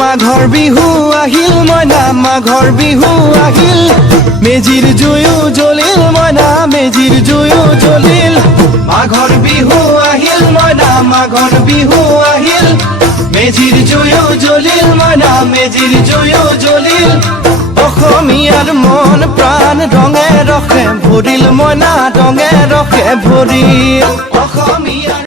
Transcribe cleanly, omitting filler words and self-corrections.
মাঘৰ বিহু আহিল মইনা মাঘৰ বিহু আহিল মেজিৰ জুয়ো জ্বলিল মইনা মেজিৰ জুয়ো জ্বলিল মাঘৰ বিহু আহিল মইনা মাঘৰ বিহু আহিল মেজিৰ জুয়ো জ্বলিল মইনা মেজিৰ জুয়ো জ্বলিল অসমীয়াৰ মন প্ৰাণ ৰঙে ৰখে ভৰিল মইনা ৰঙে ৰখে ভৰিল অসমীয়াৰ